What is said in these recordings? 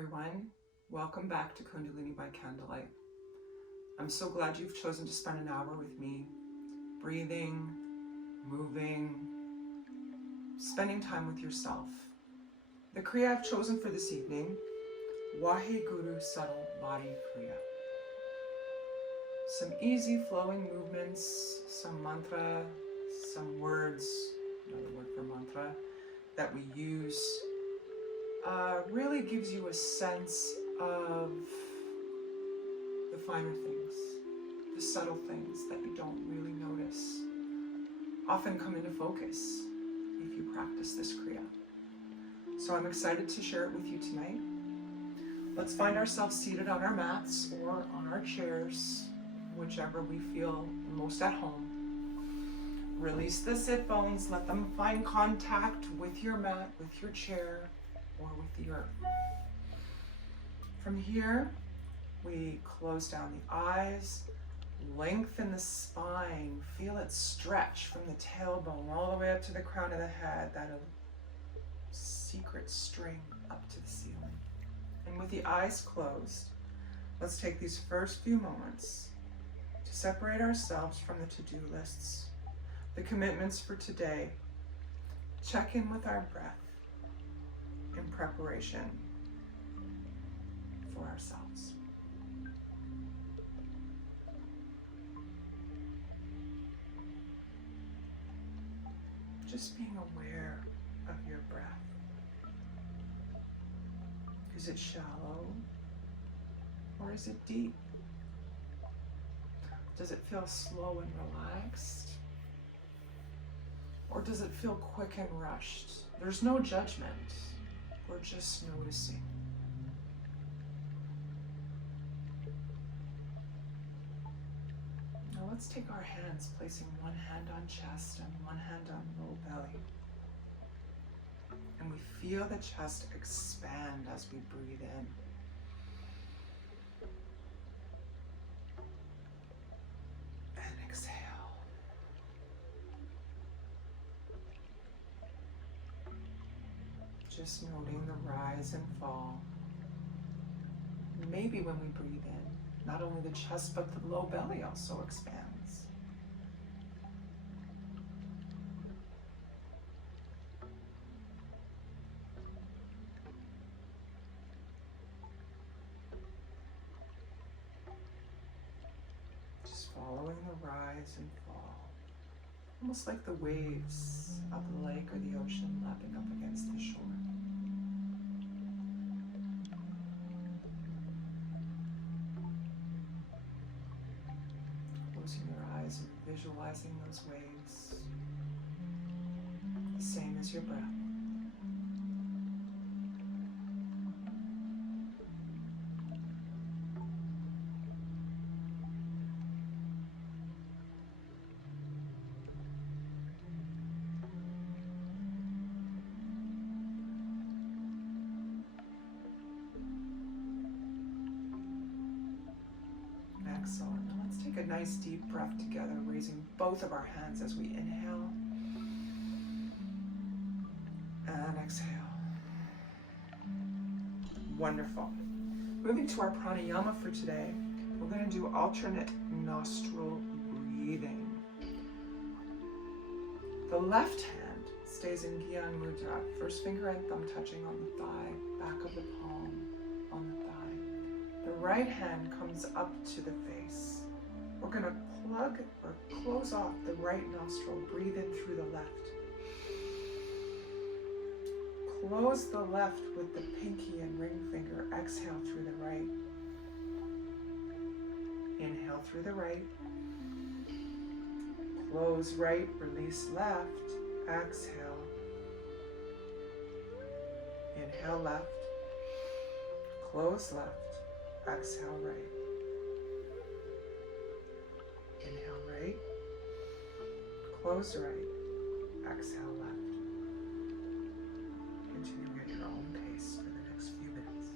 everyone. Welcome back to Kundalini by Candlelight. I'm so glad you've chosen to spend an hour with me, breathing, moving, spending time with yourself. The Kriya I've chosen for this evening, Waheguru Subtle Body Kriya. Some easy flowing movements, some mantra, some words, another word for mantra, that we use really gives you a sense of the finer things, the subtle things that you don't really notice, often come into focus if you practice this Kriya. So I'm excited to share it with you tonight. Let's find ourselves seated on our mats or on our chairs, whichever we feel most at home. Release the sit bones, let them find contact with your mat, with your chair, or with the earth. From here, we close down the eyes, lengthen the spine, feel it stretch from the tailbone all the way up to the crown of the head, that secret string up to the ceiling. And with the eyes closed, let's take these first few moments to separate ourselves from the to-do lists, the commitments for today. Check in with our breath in preparation for ourselves. Just being aware of your breath. Is it shallow or is it deep? Does it feel slow and relaxed? Or does it feel quick and rushed? There's no judgment. We're just noticing. Now let's take our hands, placing one hand on chest and one hand on low belly. And we feel the chest expand as we breathe in. And exhale. Just noting the rise and fall. Maybe when we breathe in, not only the chest but the low belly also expands. Just following the rise and fall. Almost like the waves of the lake or the ocean lapping up against the shore. Closing your eyes and visualizing those waves, the same as your breath. Excellent. Now let's take a nice deep breath together, raising both of our hands as we inhale and exhale. Wonderful. Moving to our pranayama for today, we're going to do alternate nostril breathing. The left hand stays in Gyan Mudra, first finger and thumb touching on the thigh, back of the palm on the thigh. The right hand comes up to the face. We're going to plug or close off the right nostril. Breathe in through the left. Close the left with the pinky and ring finger. Exhale through the right. Inhale through the right. Close right, release left. Exhale. Inhale left. Close left. Exhale right. Inhale right. Close right. Exhale left. Continuing at your own pace for the next few minutes.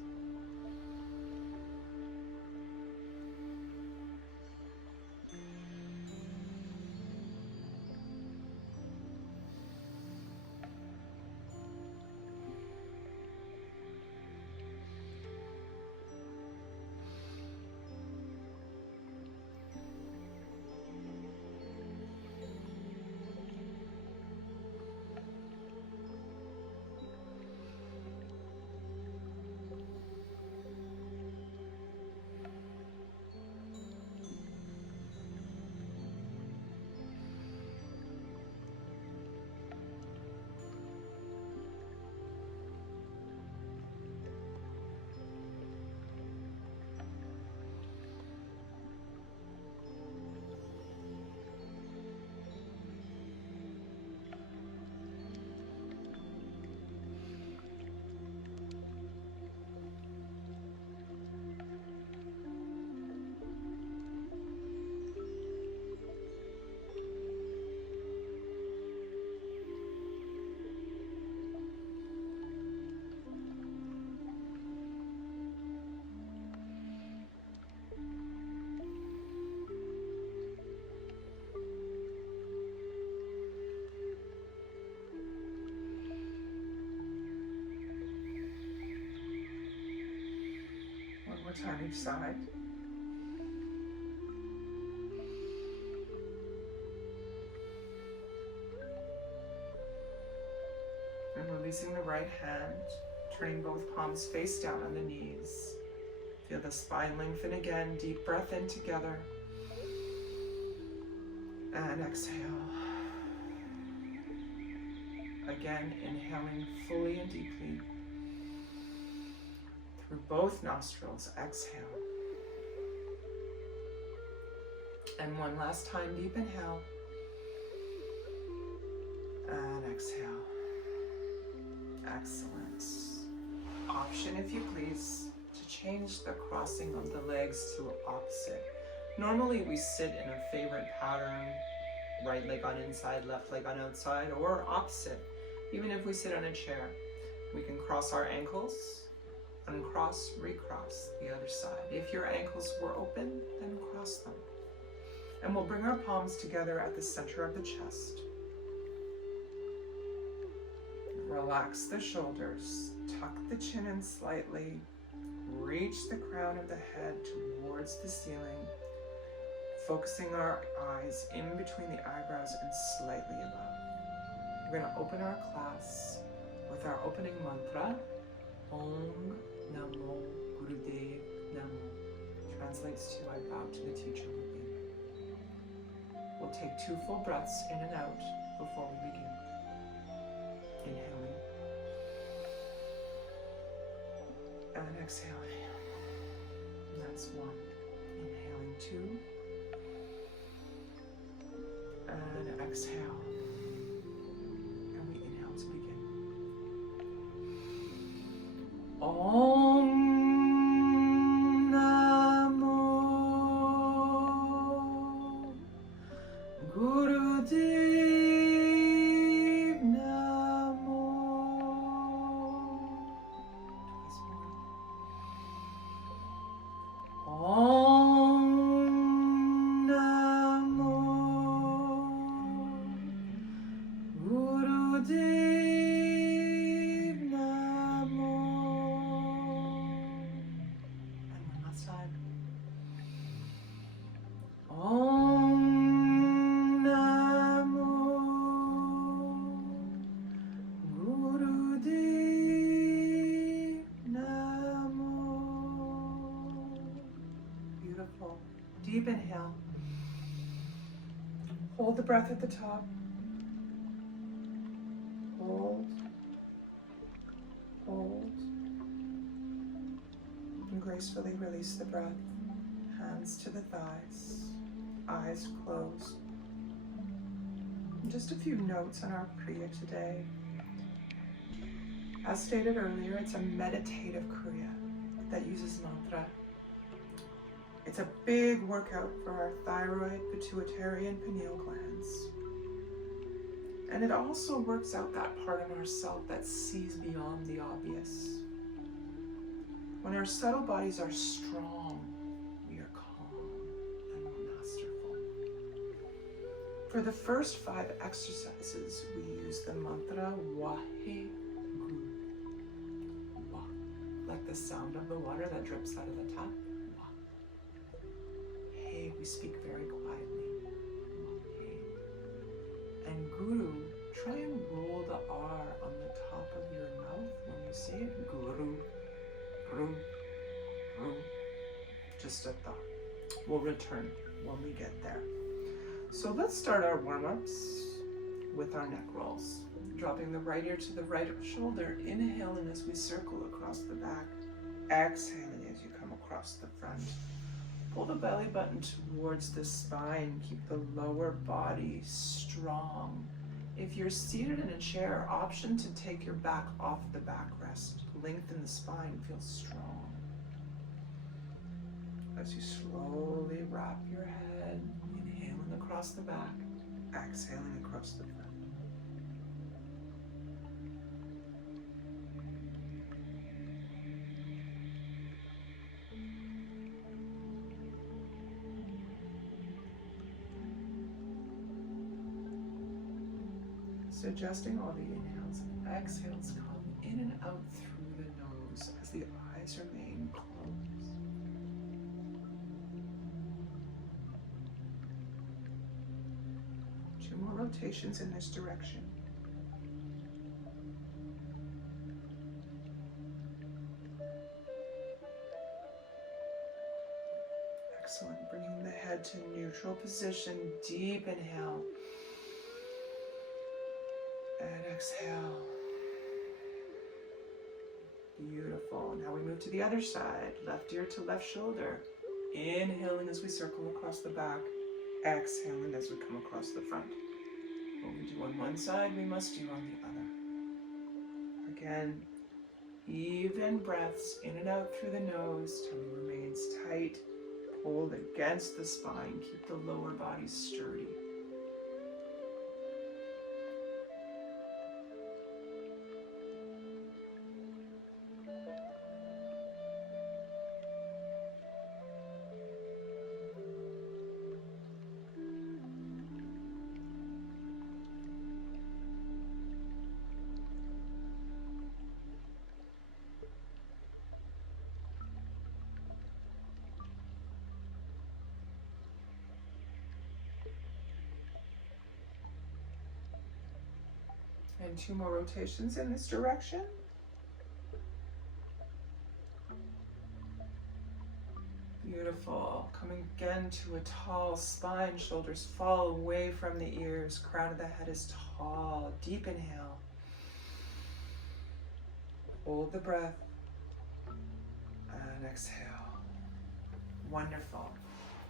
more time each side. And releasing the right hand, turning both palms face down on the knees. Feel the spine lengthen again. Deep breath in together. And exhale. Again, inhaling fully and deeply through both nostrils. Exhale. And one last time, deep inhale. And exhale. Excellent. Option, if you please, to change the crossing of the legs to opposite. Normally we sit in a favorite pattern, right leg on inside, left leg on outside, or opposite. Even if we sit on a chair, we can cross our ankles, uncross, recross the other side. If your ankles were open, then cross them. And we'll bring our palms together at the center of the chest. Relax the shoulders, tuck the chin in slightly, reach the crown of the head towards the ceiling, focusing our eyes in between the eyebrows and slightly above. We're going to open our class with our opening mantra, Om Namo Gurudev Namo. Translates to, I bow to the teacher within. We'll take 2 full breaths in and out before we begin. Inhaling and exhaling. That's 1. Inhaling 2 and exhale. And we inhale to begin. Om Namo Gurudev. Deep inhale. Hold the breath at the top. Hold. Hold. And gracefully release the breath. Hands to the thighs. Eyes closed. And just a few notes on our Kriya today. As stated earlier, it's a meditative Kriya that uses mantra. It's a big workout for our thyroid, pituitary, and pineal glands. And it also works out that part of ourself that sees beyond the obvious. When our subtle bodies are strong, we are calm and masterful. For the first 5 exercises, we use the mantra Wahe Guru. Wa, like the sound of the water that drips out of the tap. We speak very quietly. And Guru, try and roll the R on the top of your mouth when you say it. Guru, Guru, Guru. Just a thought. We'll return when we get there. So let's start our warm-ups with our neck rolls. Dropping the right ear to the right shoulder, inhaling as we circle across the back. Exhaling as you come across the front. Pull the belly button towards the spine. Keep the lower body strong. If you're seated in a chair, option to take your back off the backrest. Lengthen the spine, feel strong. As you slowly wrap your head, inhaling across the back, exhaling across the front. Adjusting all the inhales and exhales, come in and out through the nose as the eyes remain closed. rotations in this direction. Excellent. Bringing the head to neutral position. Deep inhale. And exhale. Beautiful. Now we move to the other side. Left ear to left shoulder. Inhaling as we circle across the back. Exhaling as we come across the front. What we do on one side, we must do on the other. Again, even breaths in and out through the nose. Tummy remains tight. Hold against the spine. Keep the lower body sturdy. And 2 more rotations in this direction. Beautiful. Coming again to a tall spine, shoulders fall away from the ears, crown of the head is tall. Deep inhale. Hold the breath. And exhale. Wonderful.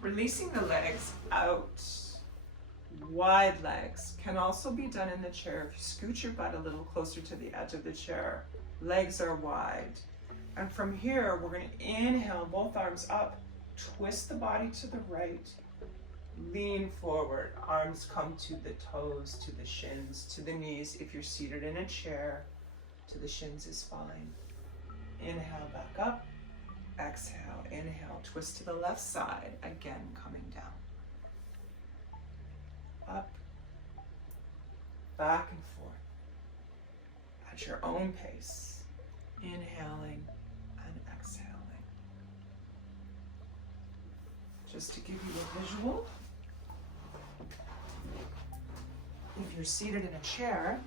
Releasing the legs out. Wide legs can also be done in the chair. If you scoot your butt a little closer to the edge of the chair, legs are wide. And from here, we're going to inhale, both arms up, twist the body to the right, lean forward, arms come to the toes, to the shins, to the knees. If you're seated in a chair, to the shins is fine. Inhale back up, exhale, inhale, twist to the left side, again coming down. Up, back and forth, at your own pace, inhaling and exhaling. Just to give you a visual, if you're seated in a chair,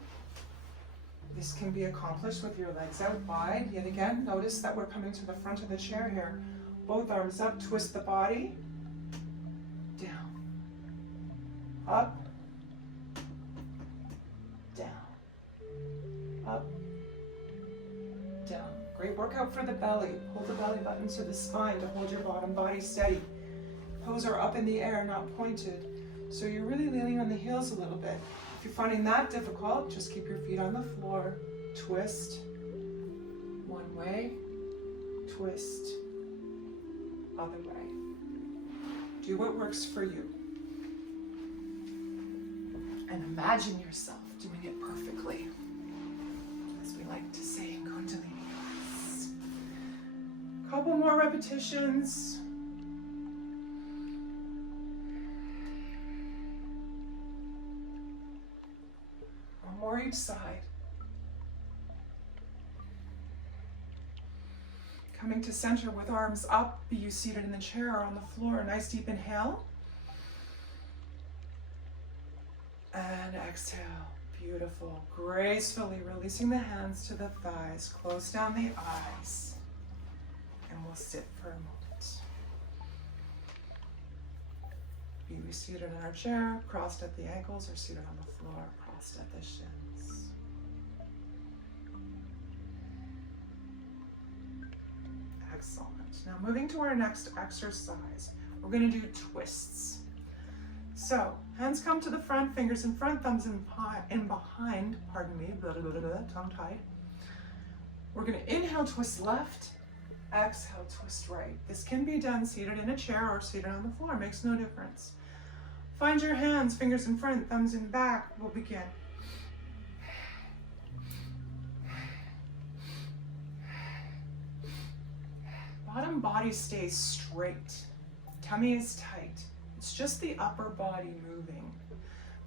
this can be accomplished with your legs out wide. Yet again, notice that we're coming to the front of the chair here. Both arms up, twist the body, down. Up, down, up, down. Great workout for the belly. Hold the belly button to the spine to hold your bottom body steady. Toes are up in the air, not pointed. So you're really leaning on the heels a little bit. If you're finding that difficult, just keep your feet on the floor. Twist one way, twist other way. Do what works for you. And imagine yourself doing it perfectly, as we like to say in Kundalini. Couple more repetitions. One more each side. Coming to center with arms up, be you seated in the chair or on the floor. Nice deep inhale. And exhale. Beautiful. Gracefully releasing the hands to the thighs. Close down the eyes. And we'll sit for a moment. Be we seated in our chair, crossed at the ankles, or seated on the floor, crossed at the shins. Excellent. Now moving to our next exercise, we're going to do twists. So, hands come to the front, fingers in front, thumbs in behind, pardon me, tongue-tied. We're going to inhale, twist left, exhale, twist right. This can be done seated in a chair or seated on the floor, makes no difference. Find your hands, fingers in front, thumbs in back. We'll begin. Bottom body stays straight. Tummy is tight. It's just the upper body moving.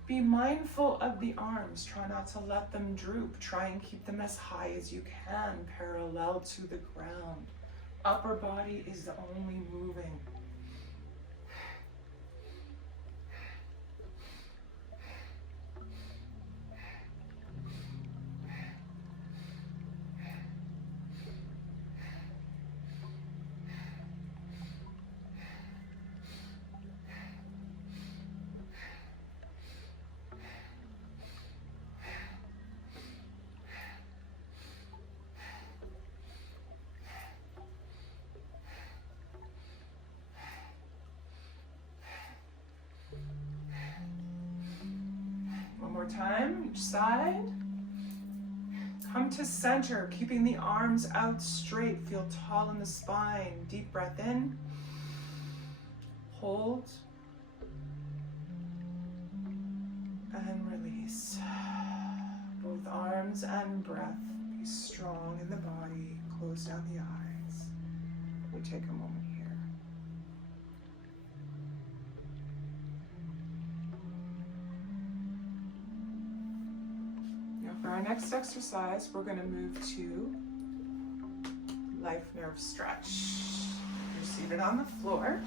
Be mindful of the arms. Try not to let them droop. Try and keep them as high as you can, parallel to the ground. Upper body is only moving. time, each side. Come to center, keeping the arms out straight. Feel tall in the spine. Deep breath in. Hold. And release. Both arms and breath. Be strong in the body. Close down the eyes. We take a moment here. Now for our next exercise, we're going to move to life nerve stretch. You're seated on the floor.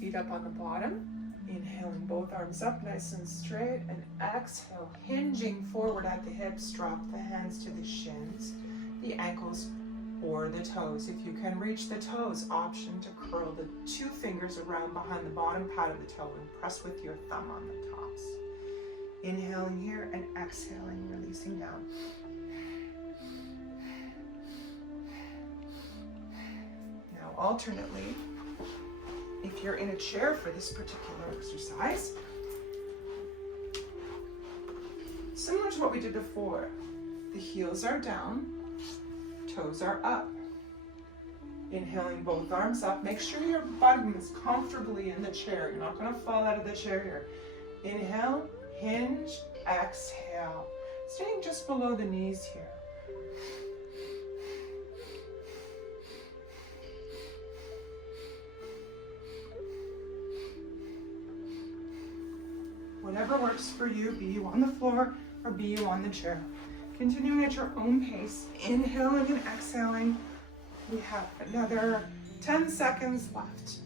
Feet up on the bottom. Inhaling both arms up nice and straight, and exhale, hinging forward at the hips. Drop the hands to the shins, the ankles, or the toes. If you can reach the toes, option to curl the 2 fingers around behind the bottom pad of the toe and press with your thumb on the tops. Inhaling here and exhaling, releasing down. Now alternately, if you're in a chair for this particular exercise, similar to what we did before, the heels are down, toes are up. Inhaling both arms up. Make sure your bottom is comfortably in the chair. You're not going to fall out of the chair here. Inhale, hinge, exhale. Staying just below the knees here. Whatever works for you, be you on the floor or be you on the chair. Continuing at your own pace, inhaling and exhaling. We have another 10 seconds left.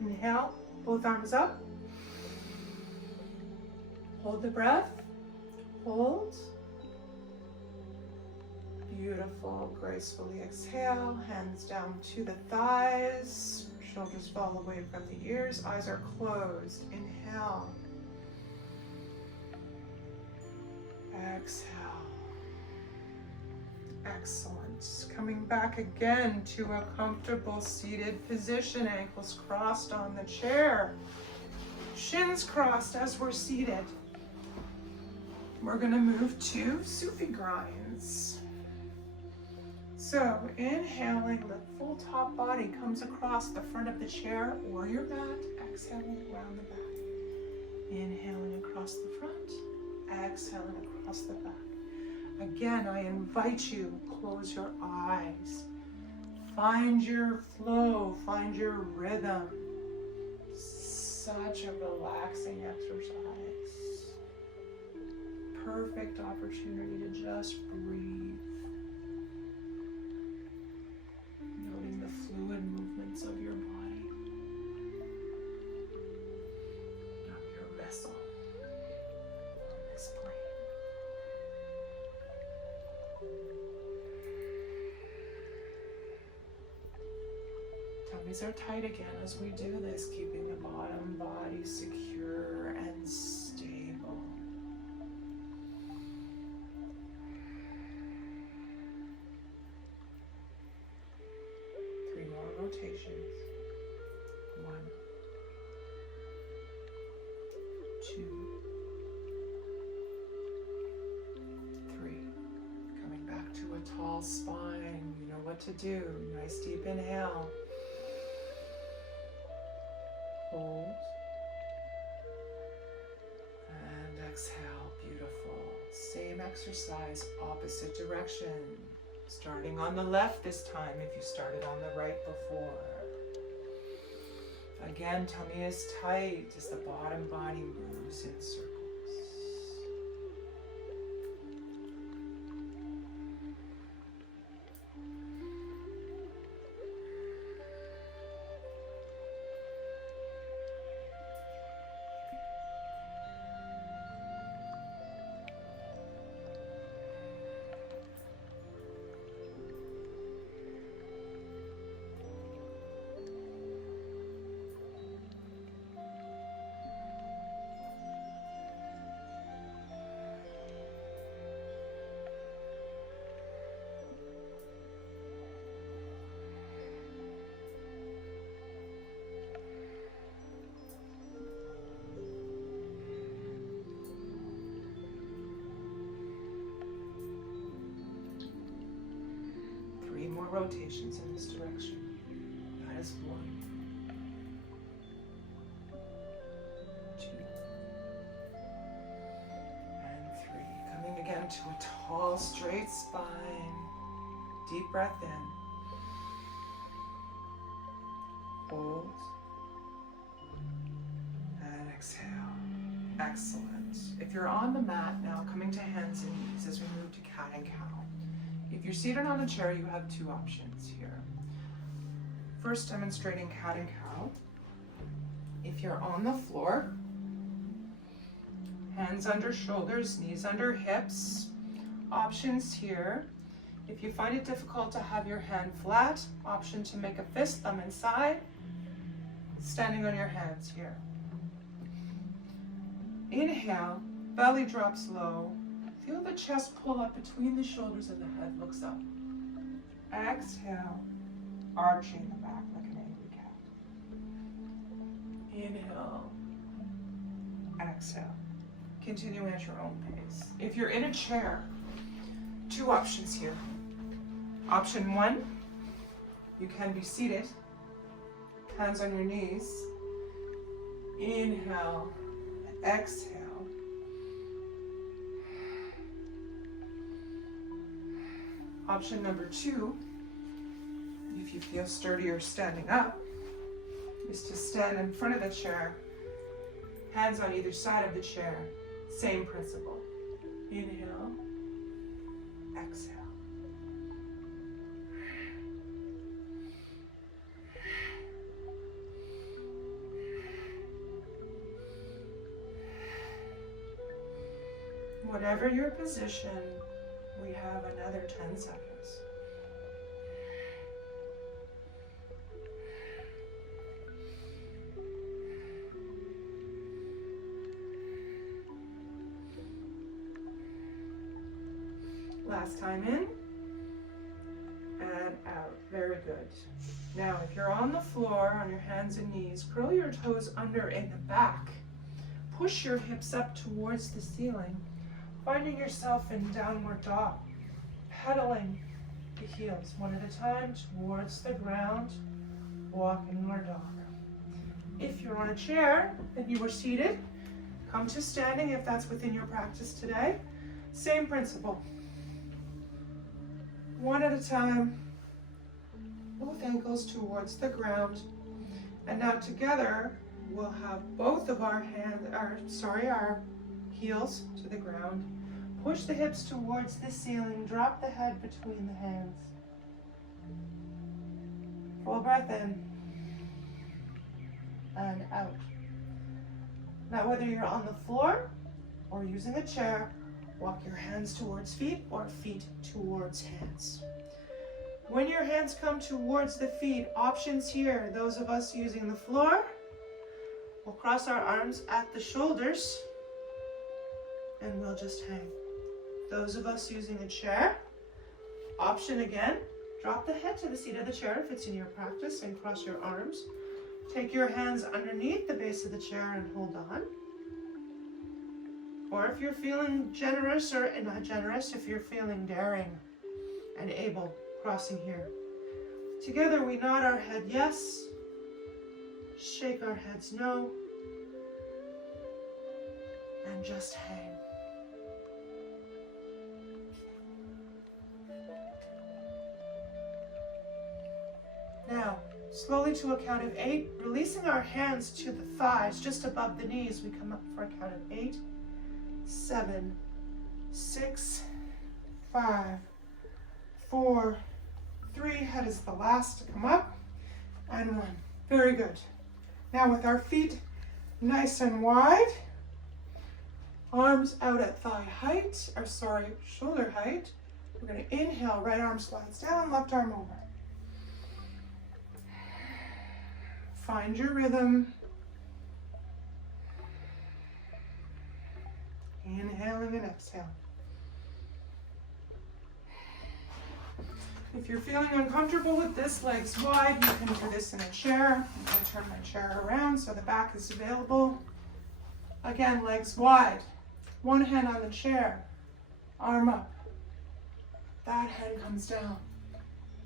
Inhale, both arms up. Hold the breath. Hold. Beautiful, gracefully exhale, hands down to the thighs, shoulders fall away from the ears, eyes are closed. Inhale. Exhale. Excellent. Coming back again to a comfortable seated position, ankles crossed on the chair, shins crossed as we're seated. We're going to move to Sufi grinds. So inhaling, the full top body comes across the front of the chair or your mat. Exhaling around the back. Inhaling across the front. Exhaling across the back. Again, I invite you, close your eyes. Find your flow, find your rhythm. Such a relaxing exercise. Perfect opportunity to just breathe. Noting the fluid movements of your body, of your vessel on this plane. Tummies are tight again as we do this, keeping the bottom body secure and stable. Rotations. 1, 2, 3. Coming back to a tall spine. You know what to do. Nice deep inhale. Hold. And exhale. Beautiful. Same exercise, opposite direction. Starting on the left this time if you started on the right before. Again, tummy is tight as the bottom body moves in circles. more rotations in this direction. That is 1, 2, and 3. Coming again to a tall, straight spine. Deep breath in. Hold. And exhale. Excellent. If you're on the mat now, coming to hands and knees as we move to cat and cow. If you're seated on a chair, you have 2 options here. First, demonstrating cat and cow. If you're on the floor, hands under shoulders, knees under hips. Options here. If you find it difficult to have your hand flat, option to make a fist, thumb inside, standing on your hands here. Inhale, belly drops low. Feel the chest pull up between the shoulders and the head looks up. Exhale, arching the back like an angry cat. Inhale, exhale. Continue at your own pace. If you're in a chair, 2 options here. Option 1, you can be seated, hands on your knees. Inhale, exhale. Option number 2, if you feel sturdier standing up, is to stand in front of the chair, hands on either side of the chair. Same principle. Inhale, exhale. Whatever your position, we have another 10 seconds. Last time in and out. Very good. Now, if you're on the floor on your hands and knees, curl your toes under in the back. Push your hips up towards the ceiling, finding yourself in downward dog, pedaling the heels one at a time towards the ground, walking our dog. If you're on a chair and you were seated, come to standing if that's within your practice today. Same principle. One at a time, both ankles towards the ground. And now together, we'll have both of our our heels to the ground. Push the hips towards the ceiling, drop the head between the hands. Full breath in and out. Now whether you're on the floor or using a chair, walk your hands towards feet or feet towards hands. When your hands come towards the feet, options here. Those of us using the floor, we'll cross our arms at the shoulders and we'll just hang. Those of us using a chair, option again, drop the head to the seat of the chair if it's in your practice and cross your arms. Take your hands underneath the base of the chair and hold on. Or if you're feeling generous or not generous, if you're feeling daring and able, crossing here. Together we nod our head yes, shake our heads no, and just hang. Now, slowly to a count of 8, releasing our hands to the thighs, just above the knees, we come up for a count of 8, 7, 6, 5, 4, 3, head is the last to come up, and 1. Very good. Now with our feet nice and wide, arms out at shoulder height, we're going to inhale, right arm slides down, left arm over. Find your rhythm. Inhaling and exhale. If you're feeling uncomfortable with this, legs wide, you can do this in a chair. I'm going to turn my chair around so the back is available. Again, legs wide. One hand on the chair, arm up. That hand comes down.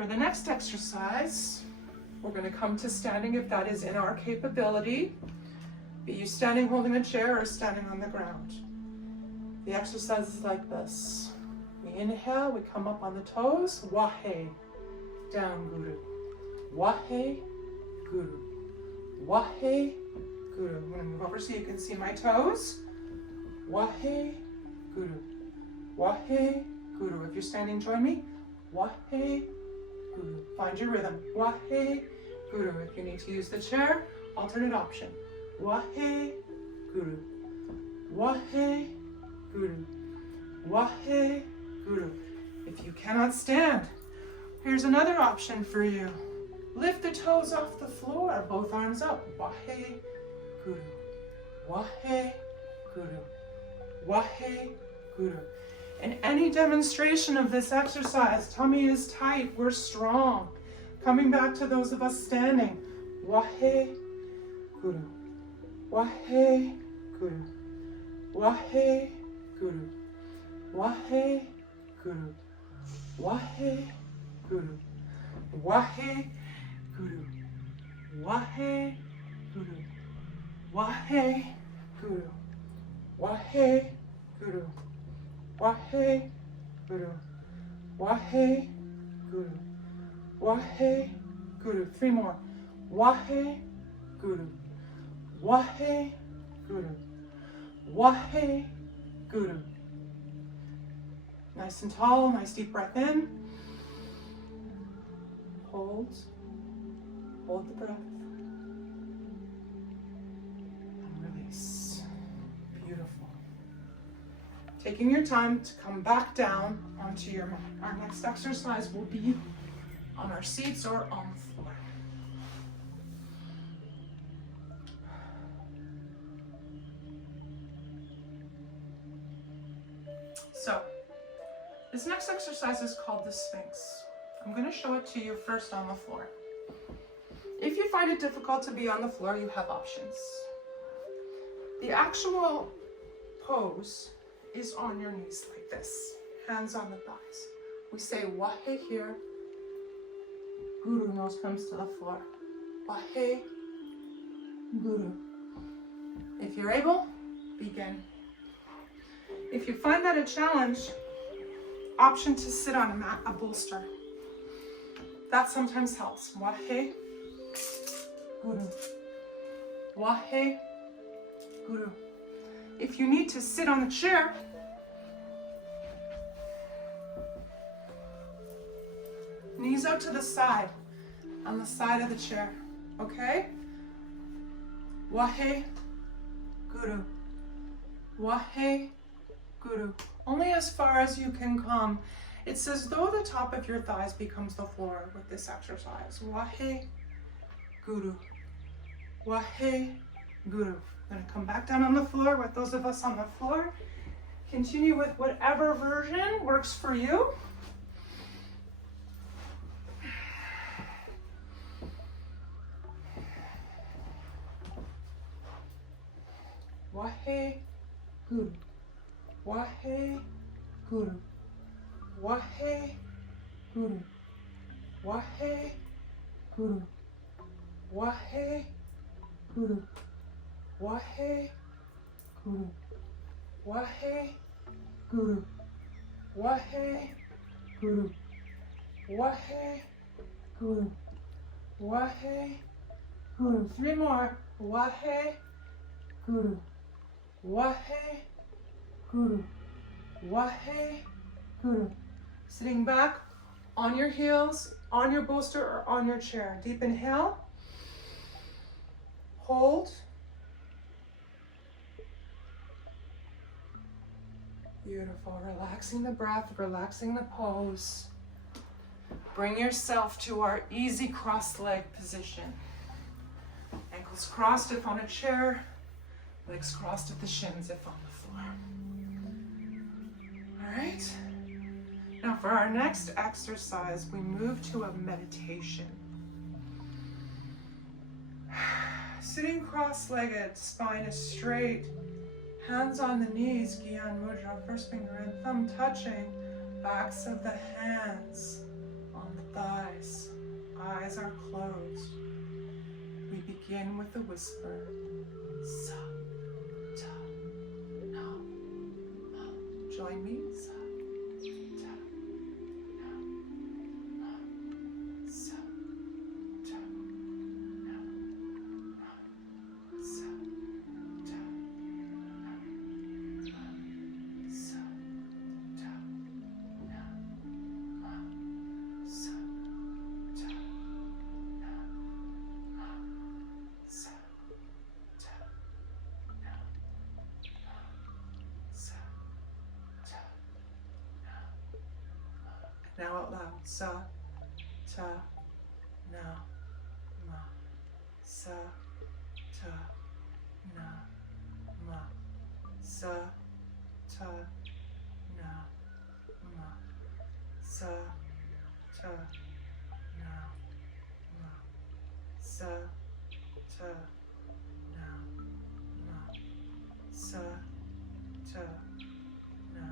For the next exercise, we're going to come to standing if that is in our capability. Be you standing holding a chair or standing on the ground. The exercise is like this. We inhale, we come up on the toes, Wahe, down Guru. Wahe, Guru. Wahe, Guru. I'm going to move over so you can see my toes. Wahe, Guru. Wahe, Guru. If you're standing, join me. Wahe, Guru. Find your rhythm. Wahe, Guru. If you need to use the chair, alternate option. Wahe, Guru. Wahe, Guru. Wahe, Guru. If you cannot stand, here's another option for you. Lift the toes off the floor, both arms up. Wahe, Guru. Wahe, Guru. Wahe, Guru. In any demonstration of this exercise, tummy is tight, we're strong. Coming back to those of us standing. Wahe, Guru. Wahe, Guru. Wahe, Guru. Wahe, Guru. Wahe, Guru. Wahe, Guru. Wahe, Guru. Wahe, Guru. Wahe, Guru. Wahe, Guru. Wahe, Guru. Wahe, Guru. 3 more. Wahe, Guru. Wahe, Guru. Wahe, Guru. Nice and tall, nice deep breath in. Hold. Hold the breath. And release. Beautiful. Taking your time to come back down onto your mat. Our next exercise will be on our seats or on the floor. So, this next exercise is called the Sphinx. I'm going to show it to you first on the floor. If you find it difficult to be on the floor, you have options. The actual pose is on your knees like this, hands on the thighs. We say Wahe here, Guru nose comes to the floor. Wahe, Guru. If you're able, begin. If you find that a challenge, option to sit on a mat, a bolster. That sometimes helps. Wahe, Guru. Wahe, Guru. If you need to sit on the chair, knees out to the side, on the side of the chair, okay? Wahe, Guru. Wahe, Guru. Only as far as you can come. It's as though the top of your thighs becomes the floor with this exercise. Wahe, Guru. Wahe, Guru. I'm going to come back down on the floor with those of us on the floor. Continue with whatever version works for you. Wahe, Guru. Wahe, Guru. Wahe, Guru. Wahe, Guru. Wahe, Guru. Wahe, Guru. Wahe, Guru. Wahe, Guru. Wahe, Guru. Wahe, Guru. 3 more. Wahe, Guru. Wahe, Guru. Wahe, Guru. Sitting back on your heels, on your bolster or on your chair. Deep inhale. Hold. Beautiful. Relaxing the breath, relaxing the pose. Bring yourself to our easy crossed leg position. Ankles crossed if on a chair, legs crossed at the shins if on the floor. All right. Now for our next exercise, we move to a meditation. Sitting cross-legged, spine is straight. Hands on the knees, Gyan Mudra, first finger and thumb touching, backs of the hands on the thighs. Eyes are closed. We begin with the whisper. Sa, ta, na, ma. Join me. Sa, ta, na, ma. Sa, ta, na, ma. Sa, ta, na, ma. Sa, ta, na, ma. Sa, ta, na, ma. Sa, ta, na, ma. Sa, ta, na, ma. Now out loud. Sa, ta, na, ma. Sa, ta, na, ma. Sa, ta, na, ma. Sa, ta, na, ma. Sa, ta, na, ma. Sa, ta, na,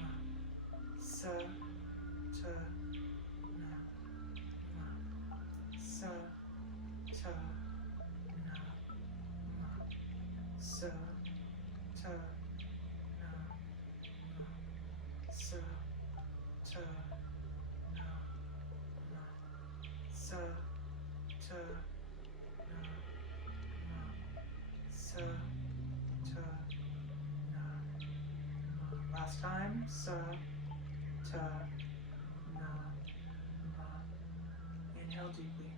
ma. Sa, ta, na, ma. Sa, ta, na, ma. Sa, ta, na, ma. Sa, ta, na, ma. Sa, ta, na, ma. Sa, ta, na, ma. Last time. Sa, ta, na, ma. Inhale deeply.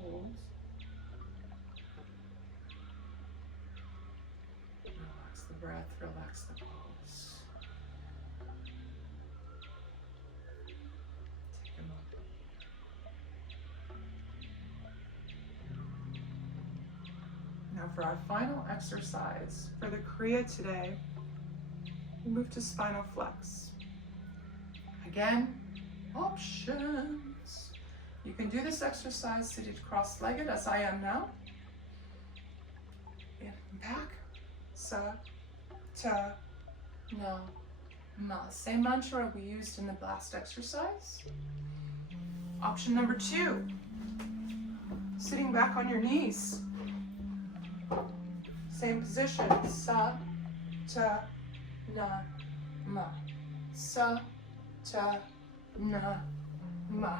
Hold. Relax the breath, relax the pulse. Take a moment. Now for our final exercise for the Kriya today, we move to spinal flex. Again, options. You can do this exercise seated cross-legged as I am now. In and back. Sa, ta, na, ma. Same mantra we used in the last exercise. Option number 2. Sitting back on your knees. Same position. Sa, ta, na, ma. Sa, ta, na, ma.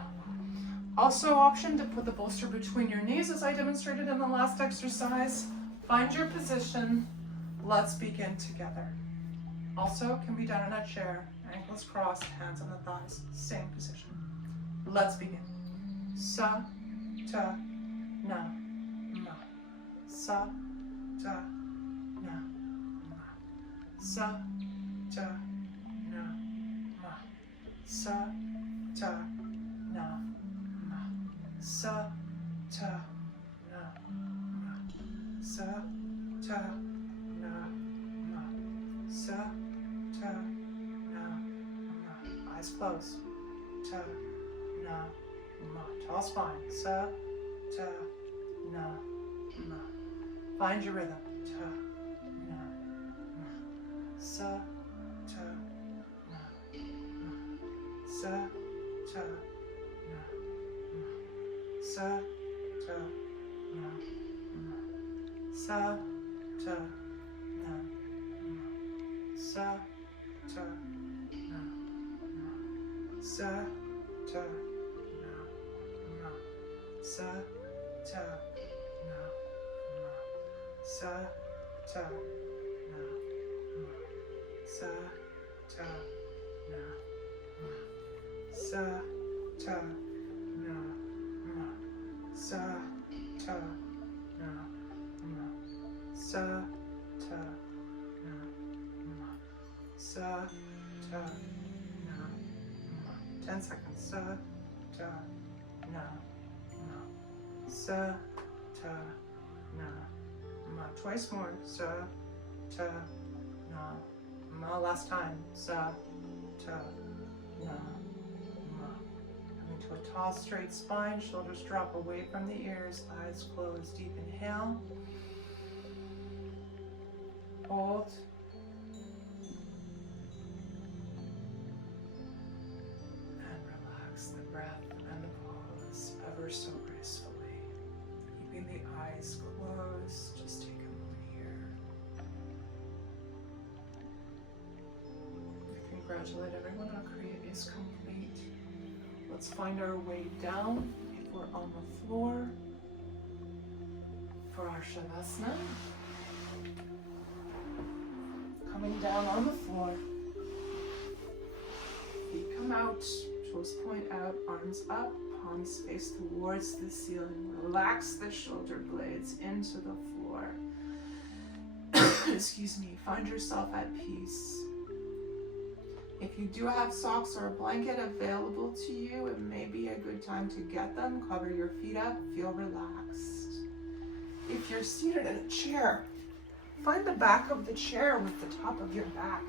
Also option to put the bolster between your knees as I demonstrated in the last exercise. Find your position. Let's begin together. Also can be done in a chair, ankles crossed, hands on the thighs. Same position. Let's begin. Sa, ta, na, ma. Sa, ta, na, ma. Sa, ta, na, ma. Sa, ta, na, ma. Sa, ta, na, ma. Sa, ta, na, ma. Sa, ta, na, ma. Eyes closed. Ta, na, ma. Tall spine. Sa, ta, na, ma. Find your rhythm. Ta, na, ma. Sa, ta, na, ma. Sa, ta, na, ma. Sa, ta, na, ma. Sa, ta, na, ma. Sa, ta, na, ma. Sa, ta, na, ma. Sa, ta, na, ma. Sa, ta, na, ma. Sa, ta, na, ma. Sa, ta, na, ma. Sa, ta, na, ma. Sa, ta, na, ma. Sa, ta, na, ma. 10 seconds. Sa, ta, na, ma. Sa, ta, na, ma. Twice more. Sa, ta, na, ma. Last time. Sa, ta, na, ma. Coming to a tall, straight spine. Shoulders drop away from the ears. Eyes closed. Deep inhale. Hold. to let everyone know Kriya is complete. Let's find our way down if we're on the floor for our Shavasana. Coming down on the floor. Feet come out, toes point out, arms up, palms face towards the ceiling. Relax the shoulder blades into the floor. Excuse me. Find yourself at peace. If you do have socks or a blanket available to you, it may be a good time to get them. Cover your feet up. Feel relaxed. If you're seated in a chair, find the back of the chair with the top of your back.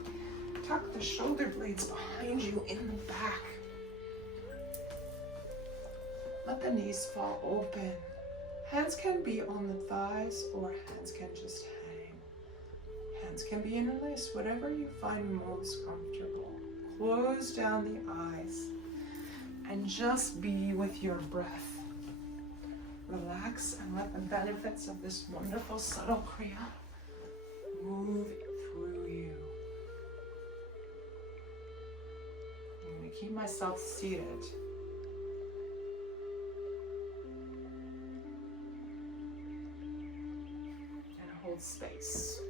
Tuck the shoulder blades behind you in the back. Let the knees fall open. Hands can be on the thighs or hands can just hang. Hands can be interlaced, whatever you find most comfortable. Close down the eyes and just be with your breath. Relax and let the benefits of this wonderful subtle Kriya move through you. I'm going to keep myself seated. And hold space.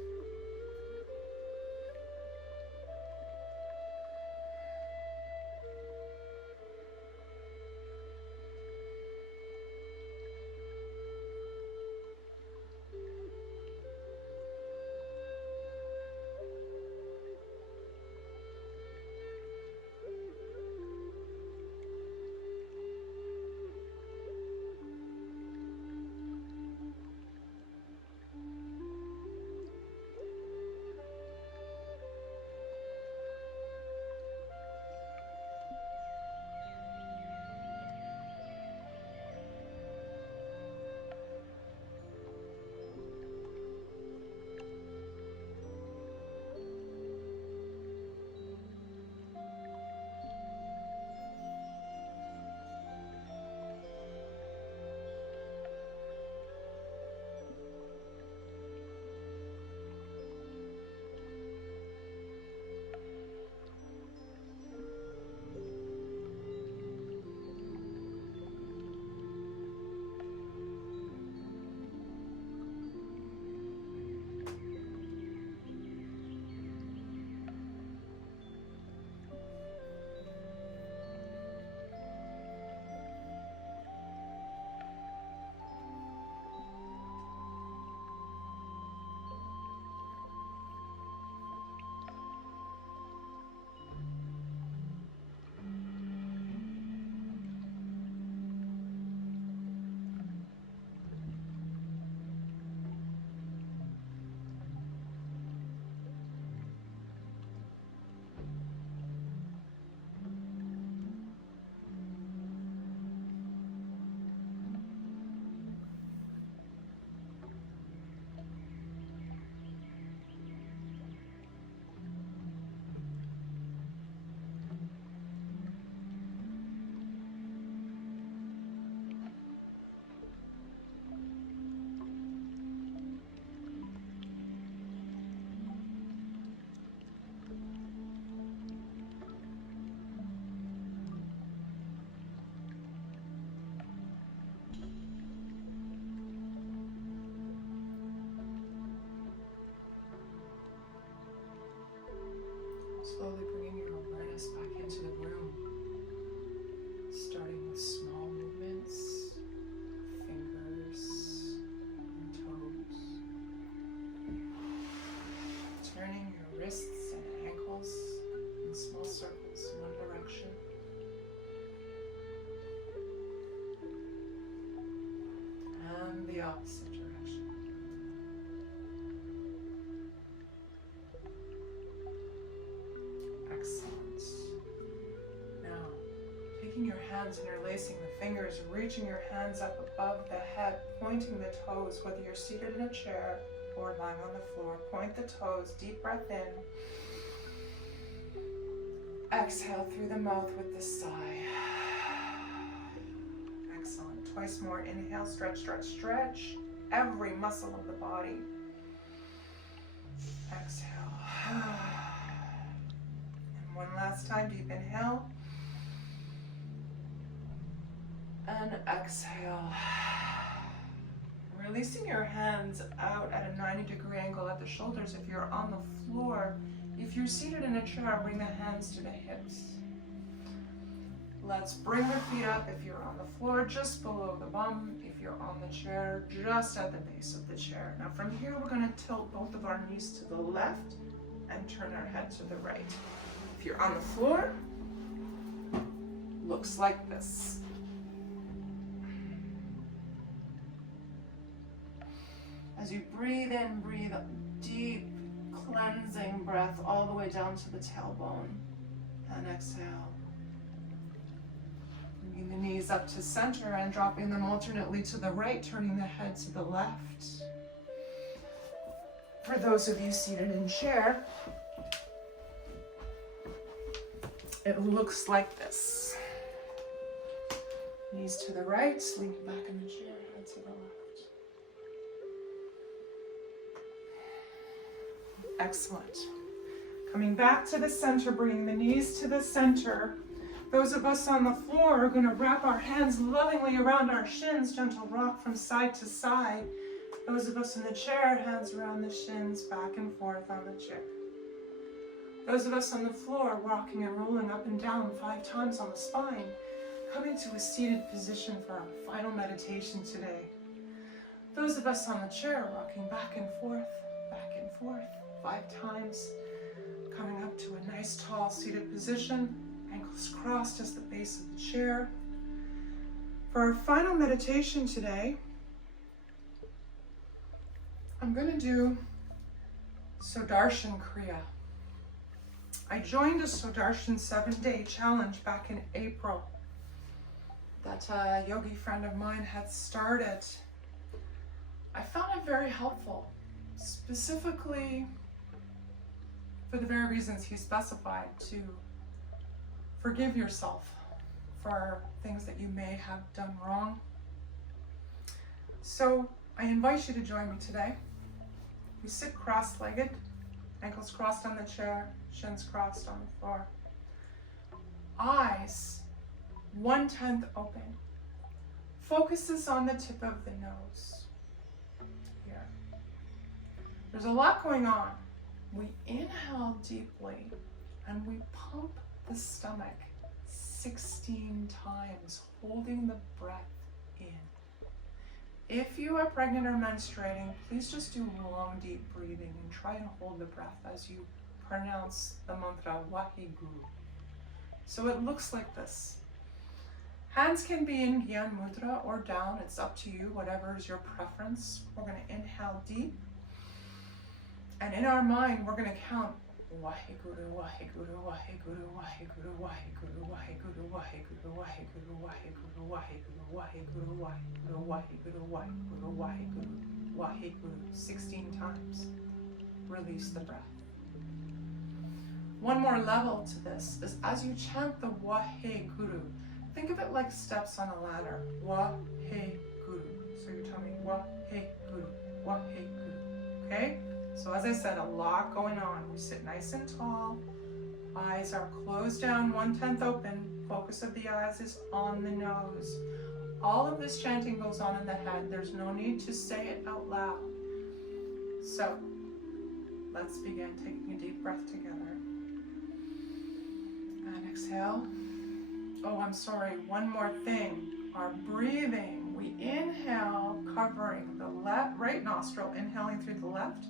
Slowly bringing your awareness back into the room, starting with small movements, fingers and toes, turning your wrists and ankles in small circles in one direction, and the opposite direction. Excellent. Now, taking your hands, interlacing the fingers, reaching your hands up above the head, pointing the toes, whether you're seated in a chair or lying on the floor. Point the toes, deep breath in. Exhale through the mouth with the sigh. Excellent. Twice more. Inhale, stretch, stretch, stretch. Every muscle of the body. Exhale. One last time, deep inhale. And exhale. Releasing your hands out at a 90-degree angle at the shoulders if you're on the floor. If you're seated in a chair, bring the hands to the hips. Let's bring the feet up if you're on the floor, just below the bum. If you're on the chair, just at the base of the chair. Now from here, we're going to tilt both of our knees to the left and turn our head to the right. If you're on the floor, looks like this. As you breathe in, breathe a deep cleansing breath all the way down to the tailbone. And exhale. Bringing the knees up to center and dropping them alternately to the right, turning the head to the left. For those of you seated in chair, it looks like this. Knees to the right, lean back in the chair, head to the left. Excellent. Coming back to the center, bringing the knees to the center. Those of us on the floor are going to wrap our hands lovingly around our shins, gentle rock from side to side. Those of us in the chair, hands around the shins, back and forth on the chair. Those of us on the floor, rocking and rolling up and down 5 times on the spine, coming to a seated position for our final meditation today. Those of us on the chair, rocking back and forth, 5 times, coming up to a nice tall seated position, ankles crossed as the base of the chair. For our final meditation today, I'm going to do Sudarshan Kriya. I joined a Sudarshan 7-day challenge back in April that a yogi friend of mine had started. I found it very helpful, specifically for the very reasons he specified, to forgive yourself for things that you may have done wrong. So I invite you to join me today. We sit cross-legged, ankles crossed on the chair, shins crossed on the floor. Eyes 1/10 open. Focuses on the tip of the nose. Here. There's a lot going on. We inhale deeply and we pump the stomach 16 times, holding the breath in. If you are pregnant or menstruating, please just do long, deep breathing and try and hold the breath as you pronounce the mantra Waheguru. So it looks like this. Hands can be in Gyan Mudra or down, it's up to you, whatever is your preference. We're going to inhale deep. And in our mind, we're going to count Waheguru, Waheguru, Waheguru, Waheguru, Waheguru, Waheguru, Waheguru, Waheguru, Waheguru, Waheguru, Waheguru, Waheguru, Waheguru, Waheguru, Waheguru, Waheguru, 16 times. Release the breath. One more level to this is as you chant the Waheguru, think of it like steps on a ladder. Waheguru. So you're telling me Waheguru, Waheguru. Okay? So as I said, a lot going on. We sit nice and tall. Eyes are closed down, 1/10 open. Focus of the eyes is on the nose. All of this chanting goes on in the head. There's no need to say it out loud. So let's begin taking a deep breath together. And exhale. Oh, I'm sorry. One more thing. Our breathing. We inhale, covering the right nostril, inhaling through the left.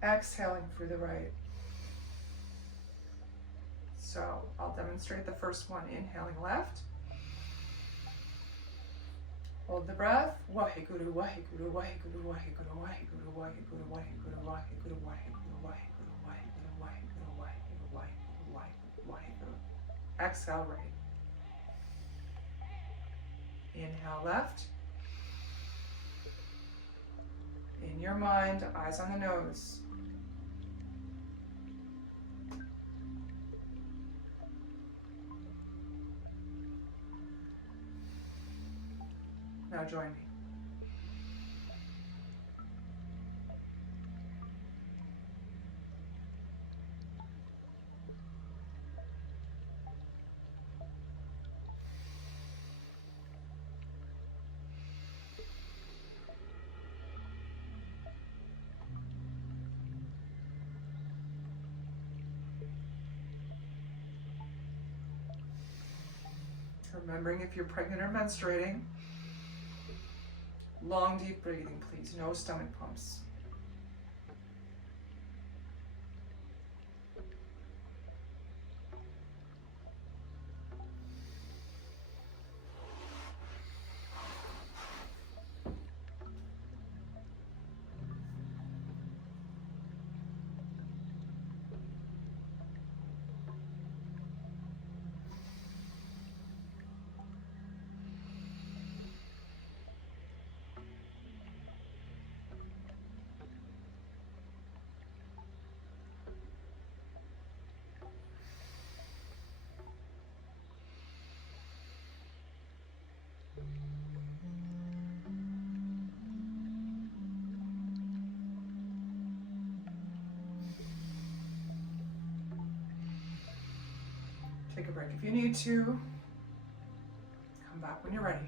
Exhaling through the right. So I'll demonstrate the first one. Inhaling left. Hold the breath. Waheguru, Waheguru, Waheguru, Waheguru, Waheguru, Waheguru, Waheguru, Waheguru, Waheguru, Waheguru, Waheguru, Waheguru, Waheguru, Waheguru, Waheguru. Exhale right. Inhale left. In your mind, eyes on the nose. Now join me. Remembering if you're pregnant or menstruating, long deep breathing, please. No stomach pumps. Take a break if you need to. Come back when you're ready.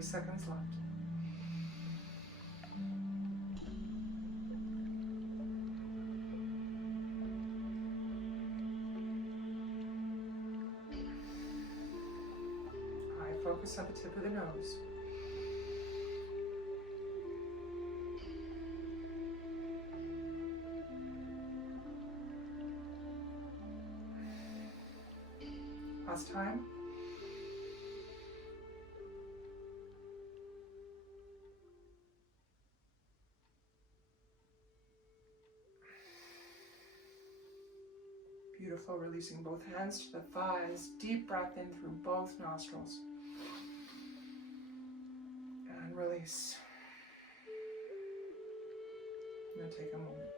Seconds left. All right, focus at the tip of the nose. Last time. Beautiful, releasing both hands to the thighs. Deep breath in through both nostrils. And release. Now take a moment.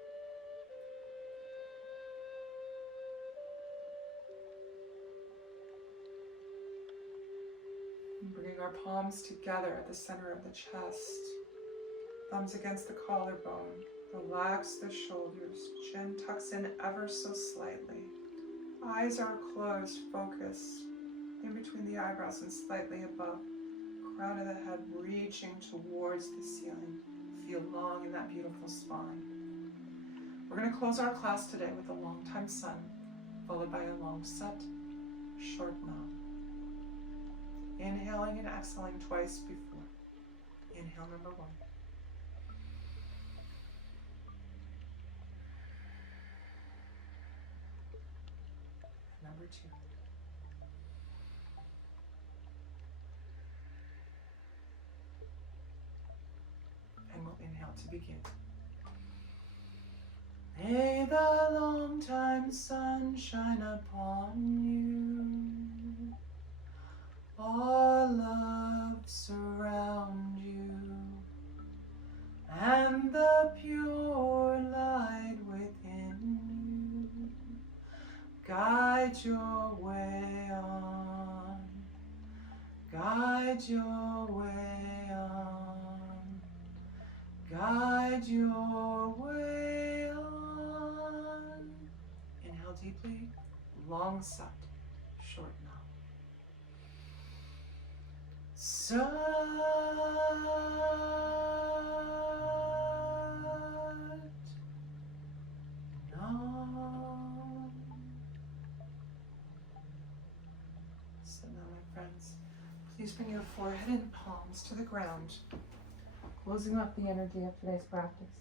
And bringing our palms together at the center of the chest. Thumbs against the collarbone. Relax the shoulders. Chin tucks in ever so slightly. Eyes are closed, focused in between the eyebrows and slightly above. Crown of the head reaching towards the ceiling. Feel long in that beautiful spine. We're going to close our class today with a long time sun, followed by a long set, short nam. Inhaling and exhaling twice before. Inhale number 1. Number 2. And we'll inhale to begin. May the long time sun shine upon you. All love surround you. And the pure light within you guide your way on, guide your way on, guide your way on. Inhale deeply, long set, short now. Sat Nam. So now, my friends, please bring your forehead and palms to the ground, closing up the energy of today's practice.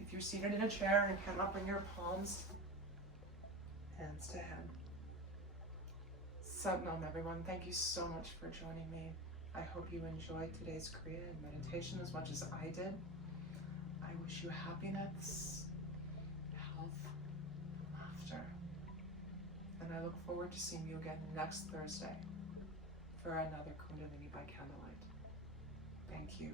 If you're seated in a chair and cannot bring your palms, hands to head. Satnam, everyone. Thank you so much for joining me. I hope you enjoyed today's Kriya and meditation as much as I did. I wish you happiness, health, and laughter. And I look forward to seeing you again next Thursday for another Kundalini by Candlelight. Thank you.